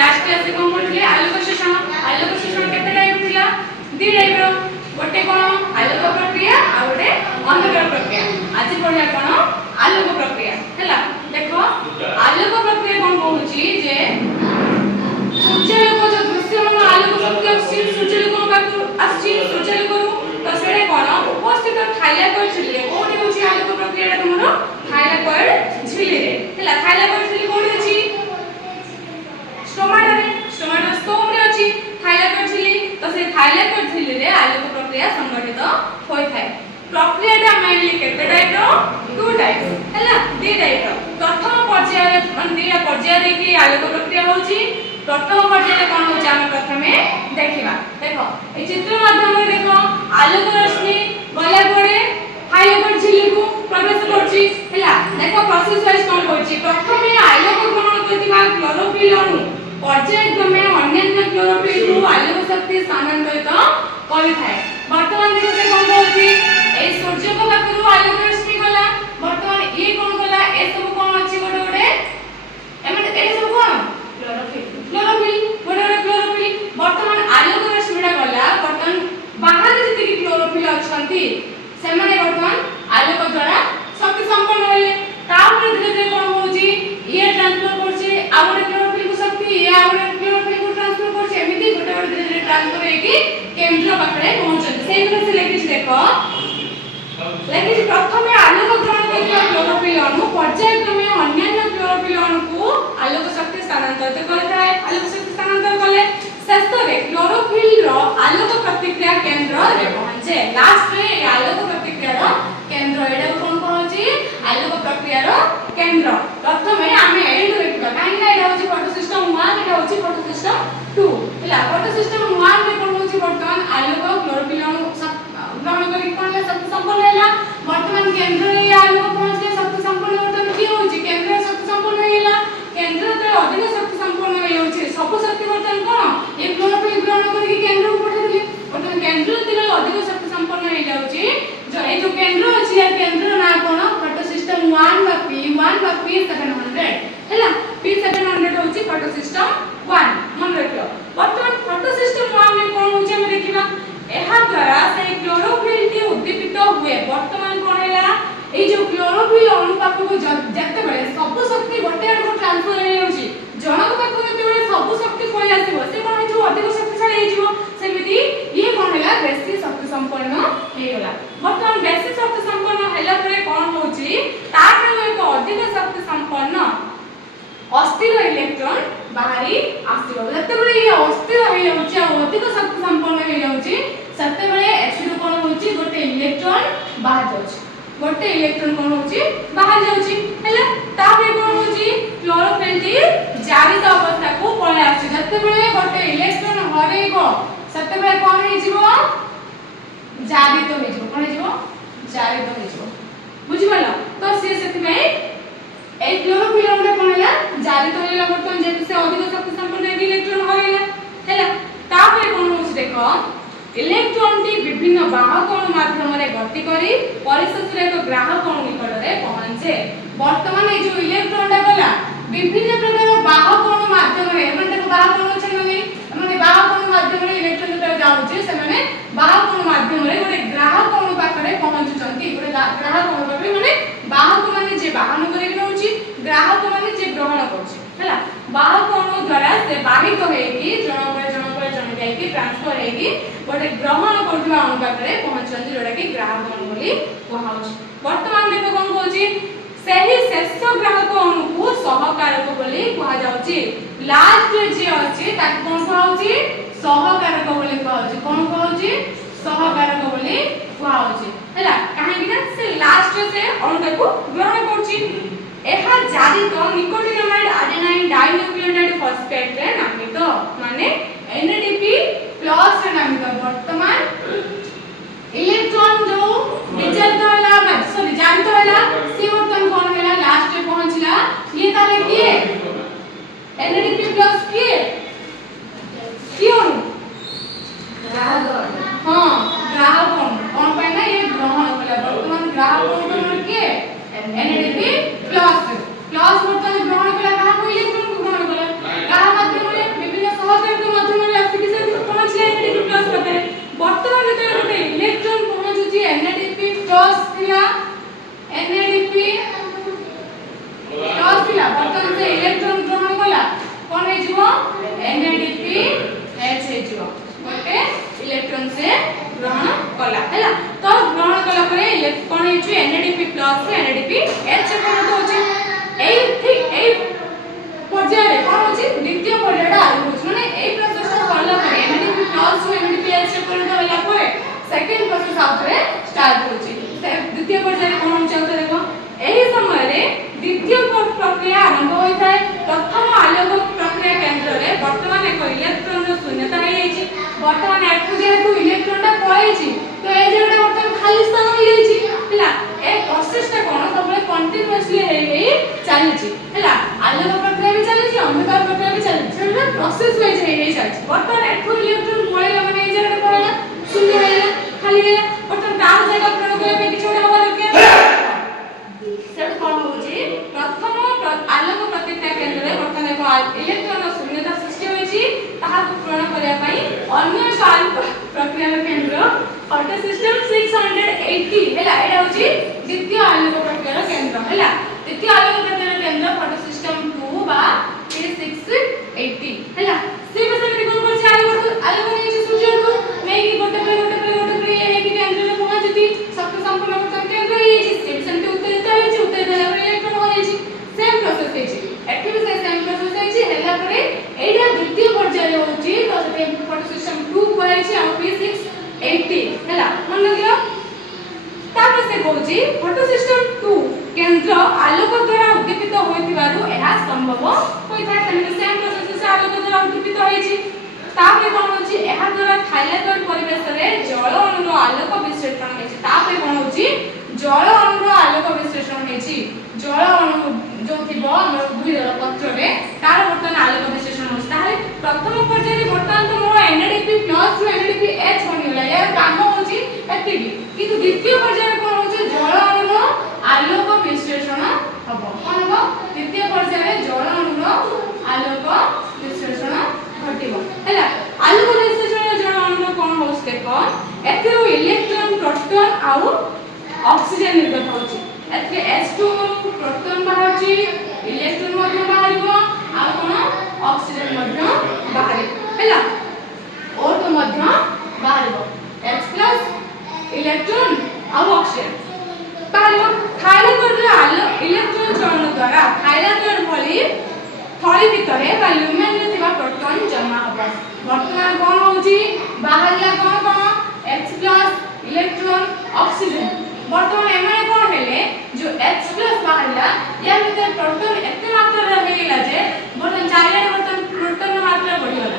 last class से कोन पढले आलोक शोषण केते टाइप थिला दी टाइप रो गोटे कोन आलोक प्रक्रिया आ गोटे अंधकार प्रक्रिया आज पढिया कोन आलोक प्रक्रिया हैला देखो आलोक प्रक्रिया कोन कहूची जे सूर्यालोक जो दृश्यमान आलोक शक्ति अछि सूर्यालोक पाकु अछि सूर्यालोक तो सेडे कोन उपस्थित थाइलाकॉइड झिल्ली कोनी होची आलोक प्रक्रिया तमरो थाइलाकॉइड झिल्ली रे हैला थाइलाकॉइड झिल्ली कोनी अछि स्टोमाटा स्तोम रे अछि थाइलाकॉइड झिल्ली तो से थाइलाकॉइड झिल्ली रे आलोक प्रक्रिया संघटित होय थाय प्रक्रियाटा मेनली केते टाइप रो दो टाइप हैला दी टाइप रो प्रथम पर्याय मान दी पर्याय रे की आलोक प्रक्रिया होची प्रथम पर्याय कोन होची हम प्रथमे देखिबा देखो ए चित्र माध्यम रे देखो आलोक रश्मि गला पड़े थाइलाकॉइड झिल्ली को प्रवेश करछि हैला देखो प्रोसेस वाइज कोन होची प्रथमे आलोक ग्रहण करथिबा क्लोरोफिल अणु पर्यायक्रमे अन्य क्लोरोफिल को आलोक शक्ति स्थानांतरित करि थाए वर्तमान देखो से कोन होची ए सूर्य को पाखरु आलोक रश्मि गला वर्तमान ए कोन गला ए सब कोन अछि गोटे गोटे एमे ए सब कोन क्लोरोफिल गोटे क्लोरोफिल वर्तमान आलोक रश्मिटा गला वर्तमान बाहर जति क्लोरोफिल अछंती से माने वर्तमान आलोक द्वारा शक्ति संपन्न होले तापर धीरे धीरे कोन होची ये ट्रांसफर करछि आ गोटे क्लोरोफिल को शक्ति ये आ गोटे क्लोरोफिल को ट्रांसफर करछि एमिति गोटे गोटे धीरे धीरे ट्रांसफर हेकी केंद्र पाखरे पहुंचते सेही तरह से लेकिस देखो लेकिन प्रथमे आलोक ग्रहण करथिबा क्लोरोफिल अणु पर्यायक्रमे अन्य क्लोरोफिल अणु को आलोक शक्ति स्थानांतरित करथाय आलोक शक्ति स्थानांतरित करले शेषरे क्लोरोफिल रो आलोक प्रतिक्रिया केंद्र रे पहुंचे लास्ट रे आलोक प्रतिक्रिया रो केंद्र एडा कोन पहुंची आलोक प्रक्रिया रो केंद्र प्रथमे आमे एडु देखिबा काहे ना एडा होची फोटो सिस्टम 1 एडा होची फोटो सिस्टम 2 हला फोटो सिस्टम 1 रे कोन होची वर्तमान आलोक क्लोरोफिल अणु ग्रहण करी कोन शक्ति संपन्न हैला वर्तमान केंद्र रे आलोक पहुंचले शक्ति संपन्न वर्तमान की होची केंद्र शक्ति संपन्न हैला केंद्र तो अधिक शक्ति संपन्न होय होची सब शक्ति वर्तमान कोन ए क्लोरोफिल ग्रहण करी केंद्र को पठेतली वर्तमान केंद्र तिला अधिक शक्ति संपन्न होय जाउची जो ए जो केंद्र अछि ए केंद्र ना कोन फोटो सिस्टम 1 बा P700 हैला P700 होची फोटो सिस्टम 1 मन रखियो वर्तमान फोटो सिस्टम 1 में कोन होची हम देखिबा एहा द्वारा से क्लोरोफिल टी उद्दीपित हुए वर्तमान कोन हैला ए जो क्लोरोफिल अणु पाखु को जत्ते बेले सब शक्ति गोटे आडको ट्रांसफर हे होची जनक पाखु जत्ते बेले सब शक्ति कोइ आसीबो से कोन जो अधिक शक्तिशाली हे जिवो सेमिति ये कोन हैला बेसी शक्ति संपन्न हे गला वर्तमान बेसी शक्ति संपन्न हैला परे कोन होची तापर एक अधिक शक्ति संपन्न अस्थिर इलेक्ट्रॉन बाहरी आसीबो जत्ते बेले ये अस्थिर हे होची अधिक शक्ति संपन्न हे होची सत्ते बेले एसिड कोन होची गोटे इलेक्ट्रॉन बाहर जाउची गोटे इलेक्ट्रॉन कोन होची बाहर जाउची हैला तापर कोन होची क्लोरोफिल टी जारित अवस्था को पळे आसी जत्ते बेले गोटे इलेक्ट्रॉन हरेगो सत्ते बेले कोन हे जिवो जारित हे जिवो कोन हे जिवो जारित हे जिवो बुझि पाला तो से सेति में ए क्लोरोफिल अणु कोन हैला जारित होइला वर्तमान जे से अधिक शक्ति संपन्न इलेक्ट्रॉन हरेला हैला तापर कोन होची देखो इलेक्ट्रॉन टी विभिन्न वाहक अणु माध्यम रे गति करी परिशेष रे एक ग्राहक अणु निकट रे पहुंचे वर्तमान ए जो इलेक्ट्रॉन टा गला विभिन्न प्रकार वाहक अणु माध्यम रे एमन देखो वाहक अणु छै नै एमन वाहक अणु माध्यम रे इलेक्ट्रॉन टा जाउचे से माने वाहक अणु माध्यम रे गोटे ग्राहक अणु पाखरे पहुंचुचंती गोटे ग्राहक अणु पाखरे माने वाहक माने जे वाहन करी नउची ग्राहक माने जे ग्रहण करछि हैला वाहक अणु द्वारा से बाहित हेकी जण पर जण जाईकी ट्रांसफर हेकी गोटे ग्रहण करथिबा अणु पाखरे पहुंचंती जोडा कि ग्राहक अणु बोली कहाउछि वर्तमान देखो कोन कहउछि सेही शेष ग्राहक अणु को सहकारक बोली कहा जाउछि लास्ट जे अछि ताक कोन कहाउछि सहकारक बोली कहाउछि कोन कहाउछि सहकारक बोली कहाउछि हैला काहे कि ना से लास्ट से अणु को ग्रहण करछि एहा जारित निकोटिनामाइड एडेनाइन डाइन्यूक्लियोटाइड फॉस्फेट रे नामित माने NADP प्लस रे नामित वर्तमान इलेक्ट्रॉन जो विचलित होला सॉरी जारित होला से वर्तमान कोन होला लास्ट रे पहुंचला ये ताले किए NADP प्लस किए क्यों ग्राहक हां ग्राहक कोन पाए ना ये ग्रहण होला वर्तमान ग्राहक कोन किए NADP प्लस वर्तमान ग्रहण कला कहा को इलेक्ट्रॉन को ग्रहण कला कहा माध्यम में कोन हे जीवो NADPH हे जीवो गोटे इलेक्ट्रॉन से ग्रहण कला हैला तो ग्रहण कला परे कोन हे छु NADP+ से NADPH परिणत होछि एई ठीक एई पर्याय रे कोन होछि द्वितीय पर्यायटा आरंभ होछि माने एई प्रोसेस करला परे NADP+ से NADPH परिणत होला परे सेकंड प्रोसेस आउटरे स्टार्ट होछि द्वितीय पर्याय कोन होछि आउत देखो एही समय रे द्वितीय प्रक्रिया आरंभ होई थाए प्रथम आलोक प्रक्रिया केंद्र रे वर्तमान एक इलेक्ट्रॉन रो शून्यता हे जायछि वर्तमान एठु जेहेतु इलेक्ट्रॉन टा पळैछि तो ए जगह वर्तमान खाली स्थान हे जायछि हैला ए प्रोसेस टा कोन सबले कंटीन्यूअसली हे चलिछि हैला आलोक प्रक्रिया भी चलिछि अंधकार प्रक्रिया भी चलिछि सेटा प्रोसेस वाइज हे चलिछि वर्तमान एठु इलेक्ट्रॉन पळैला माने ए जगह पळैला शून्य हैला खाली हैला वर्तमान तार जगह प्रयोग करे पे किछ होडा हवा दरकार सेट कोन होछि प्रथम आलोक प्रतिक्रिया केंद्र रे वर्तमान एक इलेक्ट्रॉन रो शून्यता सृष्टि होइछि ताहा पूर्ण करिया पई अन्य एक आलोक प्रक्रिया केंद्र फोटो सिस्टम 680 हैला एटा होछि द्वितीय आलोक प्रक्रिया केंद्र हैला द्वितीय आलोक प्रक्रिया केंद्र फोटो सिस्टम 2 बा 680 हैला से बस हम कोन करछि आलोक नै सूर्य को नै कि गोटे पे ये कि केंद्र रे पहुंचति शक्ति संपूर्ण वर्तमान केंद्र हे छि सेक्शन के उत्तेजित हे छि उत्तेजित होला पर इलेक्ट्रॉन हो छि सेम प्रोसेस हे छि एठी भी सेम प्रोसेस हे छि हैला परे एटा द्वितीय पर्याय होछि तो सेटे फोटो सिस्टम 2 को हे छि आ P680 हैला मन लगियो तापर से कहूची फोटो सिस्टम 2 केंद्र आलोक द्वारा उद्दीपित होइतिबारु एहा संभव होइथा सेम प्रोसेस से आलोक द्वारा उद्दीपित होई छि तापर कोन होछि एहा द्वारा थाइलाकॉइड परिवेश रे जल अणुर आलोक विश्लेषण हे छि तापर कोन होछि जल अणुर आलोक विश्लेषण हे छि जल अणु जो थिबो हमर उद्भिदर पत्र रे तार वर्तमान आलोक विश्लेषण होछि ताहे प्रथम पर्याय रे वर्तमान तो मोर NADP+ NADPH होनिला यार काम होछि एतिकी किंतु द्वितीय पर्याय कोन होछि जल अणुर आलोक विश्लेषण हबो कोन हबो द्वितीय पर्याय रे जल अणुर आलोक विश्लेषण घटिबो हैला आलोक विश्लेषण जल अणुर कोन होछि देखो एथिरो इलेक्ट्रॉन प्रोटॉन आउ ऑक्सीजन निर्गत होछि एथे H2 प्रोटॉन बाहरछि इलेक्ट्रॉन मध्य बाहरिबो आ कोन ऑक्सीजन मध्य बाहरिबो हैला O2 मध्य बाहरिबो H+ इलेक्ट्रॉन आ ऑक्सीजन बाहरिबो थाइलाकॉइड रे आलो इलेक्ट्रॉन चलन द्वारा थाइलाकॉइड भली थळी भितरे बा ल्यूमेन रे थिबा प्रोटॉन जमा हबो वर्तमान कोन होछि बाहरिया कोन H+ इलेक्ट्रॉन ऑक्सीजन वर्तमान एमे कोन हेले जो H+ बाहरिला या भीतर प्रोटॉन एते मात्रा रे हेला जे वर्तमान चारिया वर्तमान प्रोटॉन मात्रा बढ़ियोला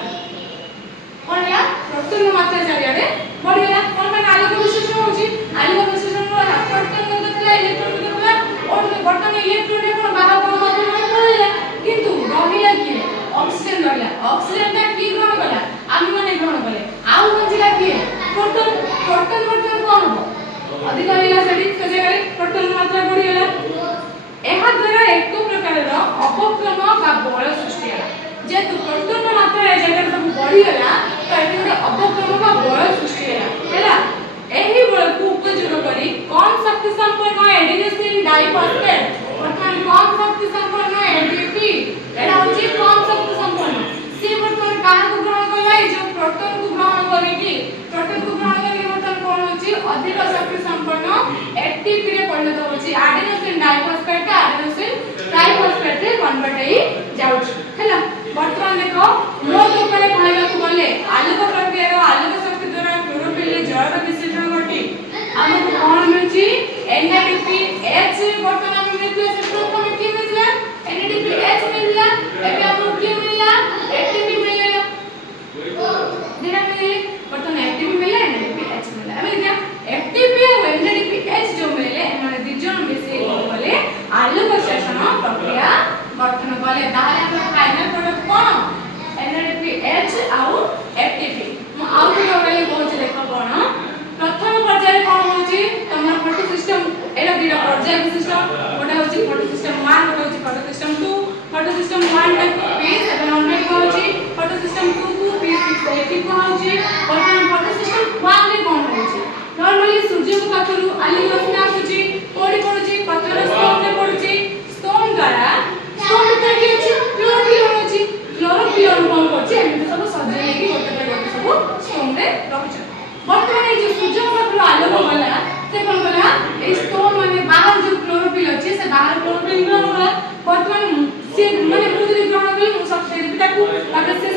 कोन या प्रोटॉन मात्रा चारिया रे बढ़ियोला कोन माने आलोक विश्लेषण होछि आलोक विश्लेषण रो प्रोटॉन नगतला इलेक्ट्रॉन नगतला और वर्तमान इलेक्ट्रॉन रे कोन बाहर कोन मात्रा पड़िला किंतु रहिला कि ऑक्सीजन रहिला ऑक्सीजन ता की ग्रहण कला आमी माने ग्रहण कले आउ बंजिला कि प्रोटॉन वर्तमान कोन हो अधिक रहिला सेठी से जगह प्रोटॉन मात्रा बढ़िला एहा द्वारा एक प्रकार रो अपक्रम बा बल सृष्टि होला जे तु प्रोटॉन मात्रा ए जगह सब बढ़िला तो एठी गोटे अपक्रम बा बल सृष्टि होला हैला एही बल को उपयोग करी कम शक्ति संपन्न एडिनोसिन डाइफॉस्फेट वर्तमान कम शक्ति संपन्न ADP एटा होची कम शक्ति संपन्न से वर्तमान काहा को ग्रहण करला जो प्रोटॉन को ग्रहण करेगी प्रोटॉन को ग्रहण करेगी वर्तमान कोन होची अधिक शक्ति संपन्न ATP रे परिणत होची एडिनोसिन डाइफॉस्फेट का एडिनोसिन ट्राइफॉस्फेट रे कन्वर्ट हेई जाउची हैला वर्तमान देखो मोड ऊपर कहला को बोले आलोक प्रक्रिया रो आलोक शक्ति द्वारा क्लोरोफिल रे जल विश्लेषण घटी हमको कोन मिलची NADPH वर्तमान हम मिलले से प्रथम की मिलला NADPH मिलला एबे हमको की मिलला ATP मिलला दिना मिलले वर्तमान ATP मिलला NADPH मिलला अबे क्या ATP और NADPH जो मिलले माने दिजन मिसे बोले आलोक विश्लेषण प्रक्रिया गठन कले ताले हम फाइनल प्रोडक्ट कोन NADPH और ATP म आउ तो बोले पहुंच देखो कोन प्रथम पर्याय कोन होची तमर फोटो सिस्टम एला दिरा पर्याय सिस्टम ओटा होची फोटो सिस्टम 1 ओटा होची फोटो सिस्टम 2 फोटो सिस्टम 1 टा P700 को होची फोटो सिस्टम 2 को P680 को होची वर्तमान फोटो सिस्टम 1 रे कोन होची नॉर्मली सूर्य को पाखरु आली रश्मि आसुची कोडी पडुची पत्र स्टोन रे पडुची स्टोन द्वारा स्टोन भितर की होची क्लोरोफिल होची क्लोरोफिल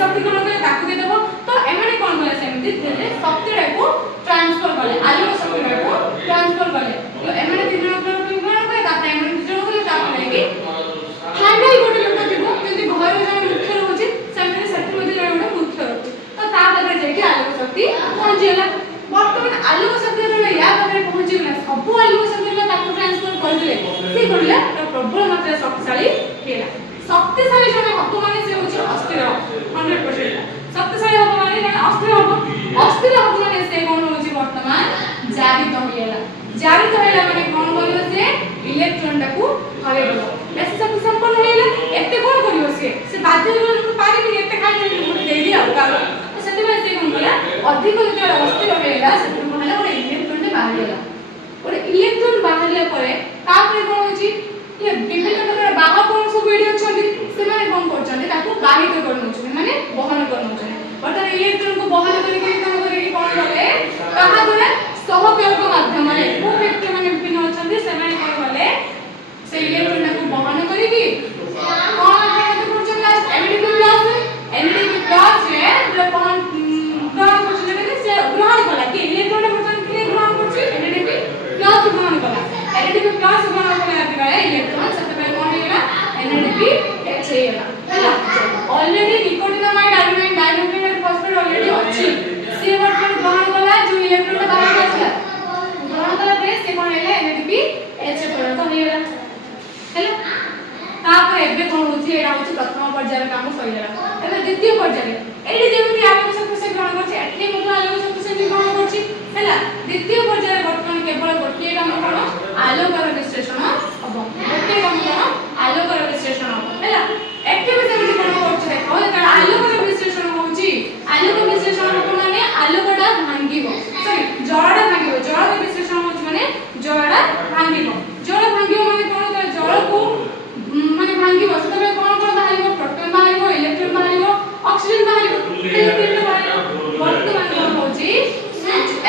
शक्ति कौन करे ताकू दे देबो तो एमाने कोन करे सेमति धीरे शक्ति को ट्रांसफर करे आलोक शक्ति को ट्रांसफर करे तो एमाने तीन जण कोन करे तापर एमाने तीन जण करे तापर कि फाइनल गोटे लोक थिबो जेंति घर जण मुख्य रहउची सेमति शक्ति मध्ये जण गोटे मुख्य रहउची तो ता पाखरे जे कि आलोक शक्ति पहुंचेला वर्तमान आलोक शक्ति रे या पाखरे पहुंचीला सब आलोक शक्ति ला ताकू ट्रांसफर कर दिले से करले तो प्रबल मात्रा शक्तिशाली हेला शक्तिशाली जने हब माने से होची अस्थिर 100% शक्तिशाली हब माने जने अस्थिर हब माने से कोन होची वर्तमान जारित होइला माने कोन करियो से इलेक्ट्रॉन टाकू हरे दो बेसी शक्ति संपन्न हेला एते कोन करियो से बाध्य को पानी भी एते खाइ नै मुटे देई दिया का तो सेते में से कोन कला अधिक जो अस्थिर हेला सेते कोन हला ओरे इलेक्ट्रॉन ने बाहर गेला ओरे इलेक्ट्रॉन बाहरला परे तापरे कोन होची ये विभिन्न प्रकार बाहा कोन सब वीडियो छथि से माने कोन करछथि ताकू बाहित करनोछ माने बहन करनोछ बट इलेक्ट्रॉन को बहन करिके कोन कले ताहा द्वारा सहयोग माध्यम रे को व्यक्ति माने विभिन्न छथि से माने कोन कले से इलेक्ट्रॉन को बहन करिकि कोन करते करछन लास्ट एनएडीपी प्लस रे जो कोन ग्रहण करछन से ग्रहण कला कि इलेक्ट्रॉन वर्तमान के ग्रहण करछि एनएडीपी प्लस ग्रहण कला एनएडीपी प्लस ग्रहण कला दिगाए इलेक्ट्रॉन सेते कोन हेला एनएडीपी एच हेला हैला already nicotinamide aldehyde dinucleotide phosphate already अछि से वर्तमान ग्रहण कला जो इलेक्ट्रॉन बाहर आछला ग्रहण कला पे से कोन हेला एनएडीपी एच परिवर्तन हेला हैला तापर एबे कोन होछि एरा होछि प्रथम पर्यायर काम सइला एबे द्वितीय पर्यायर एडी जेमति आलोक शक्ति से ग्रहण करछि एठी मत आलोक शक्ति से ग्रहण करछि हैला द्वितीय पर्यायर वर्तमान केवल गोटे काम कोन आलोकर विश्लेषण हबो गोटे काम कोन आलोकर विश्लेषण हबो हैला एठी भी सेमति कोन करछि देखो जेता आलोकर विश्लेषण होछि आलोक विश्लेषण हबो माने आलोकटा भांगिबो सॉरी जळडा भांगिबो जळ विश्लेषण होछि माने जळडा भांगिबो जळ भांगिबो माने कोन त जळ को माने भांगिबो सेतबे कोन कोन बाहारिबो प्रोटॉन बाहारिबो इलेक्ट्रॉन बाहारिबो ऑक्सीजन बाहारिबो ए तीनटा बाहारिबो वर्तमान कोन होछि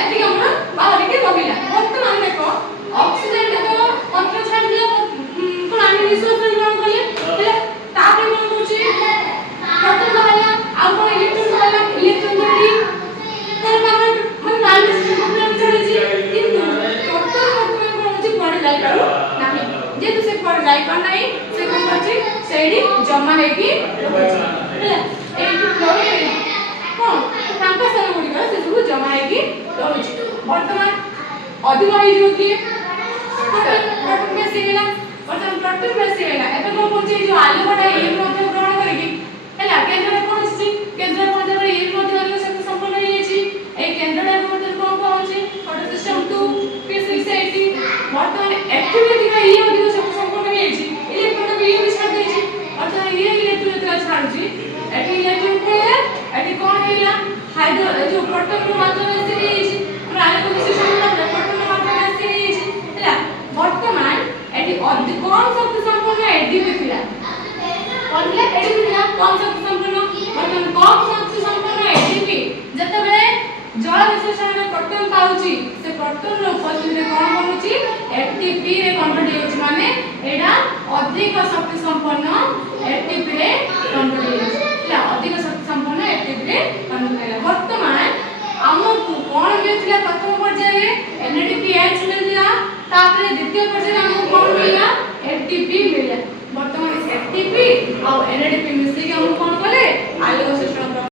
एति हमरा बाहर के रहिला वर्तमान देखो ऑक्सीजन तो पत्र छाड़ दिला कोन आनी निश्वास ग्रहण करले हेला तापर कोन होछि प्रोटॉन बाहारिला आ कोन इलेक्ट्रॉन बाहारिला इलेक्ट्रॉन जड़ी तर माने नाइट्रोजन प्रॉब्लम चली किंतु प्रोटॉन वर्तमान कोन होछि पड़ जाई पारो नाही जेतु से पड़ जाई पार नाही से कोन होछि सेडी जमा हेकी होछि हेला एठी फ्लोर कोन तांका सारा गुडी का से सब जमा हेकी होछि वर्तमान अधिक होई जो कि प्रोटॉन में से हेला वर्तमान प्रोटॉन में से हेला एबे कोन होछि जो आलोकटा ए मध्ये ग्रहण करेकी हेला केंद्र कोन अछि केंद्र मध्ये रे ए मध्ये आलोक शक्ति संपन्न होई अछि ए केंद्रटा मध्ये कोन कोन होछि फोटो सिस्टम 2 p680 वर्तमान एक्टिविटी का ये अधिक शक्ति संपन्न होई अछि इलेक्ट्रॉन भी ये छाड़ दै अछि वर्तमान ये इलेक्ट्रॉन तो छाड़छि एटी इलेक्ट्रॉन को है एटी कोन हेला हाइड्रो जो प्रोटॉन को माध्यम से दै अछि आलोक विश्लेषण करले प्रोटॉन को माध्यम से दै अछि हेला वर्तमान एटी अधिक कोन शक्ति संपन्न एडीपी थिला पहिले एडीपी थिला कोन शक्ति संपन्न वर्तमान कम शक्ति संपन्न एडीपी जतबे जल विश्लेषण में प्रोटॉन पाउची से प्रोटॉन रो उपस्थिति रे कोन बनुची एटीपी रे कन्वर्ट होउची माने एडा अधिक शक्ति संपन्न एटीपी रे कन्वर्ट होउची या अधिक शक्ति संपन्न एटीपी रे कन्वर्ट होला वर्तमान हमकु कोन मिलथिला प्रथम पर्याय रे एनएडीपीएच मिलथिला तापरे द्वितीय पर्याय हमकु कोन मिलला एटीपी मिलला वर्तमान एटीपी और एनएडीपी मिसी के हम कोन कले आलोक विश्लेषण